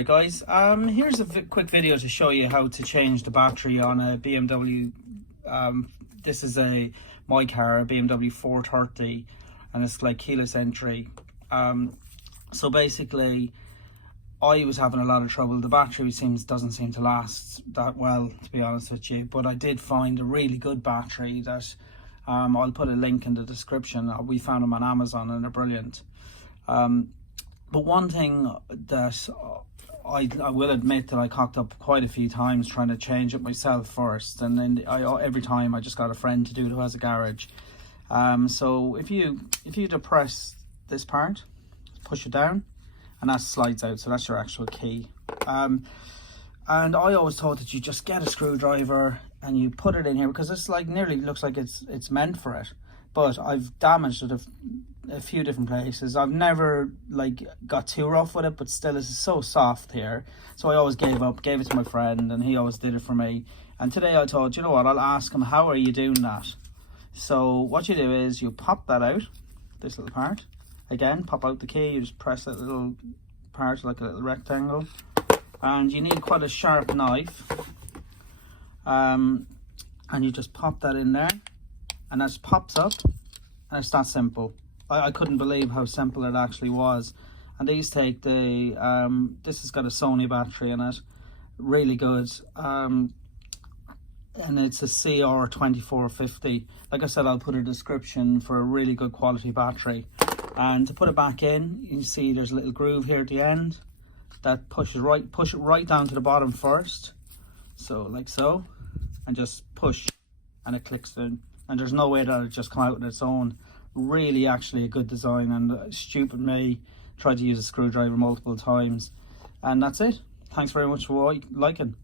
Alright guys, here's a quick video to show you how to change the battery on a BMW. This is my car, a BMW 430, and it's like keyless entry. So basically I was having a lot of trouble. The battery doesn't seem to last that well, to be honest with you, but I did find a really good battery that I'll put a link in the description. We found them on Amazon and they're brilliant. But one thing that I will admit that I cocked up quite a few times trying to change it myself first, and then every time I just got a friend to do it who has a garage. So if you depress this part, push it down, and that slides out, so that's your actual key. And I always thought that you just get a screwdriver and you put it in here, because it's like nearly looks like it's meant for it. But I've damaged it a few different places. I've never like got too rough with it, but still it's so soft here. So I always gave it to my friend, and he always did it for me. And today I thought, you know what, I'll ask him, how are you doing that? So what you do is you pop that out, this little part. Again, pop out the key, you just press that little part like a little rectangle. And you need quite a sharp knife. And you just pop that in there. And that pops up, and it's that simple. I couldn't believe how simple it actually was. And these take the, this has got a Sony battery in it, really good. And it's a CR2450. Like I said, I'll put a description for a really good quality battery. And to put it back in, you see there's a little groove here at the end that push it right down to the bottom first. So like so, and just push, and it clicks in. And there's no way that it just come out on its own. Really actually a good design, and stupid me tried to use a screwdriver multiple times. And that's it. Thanks very much for liking.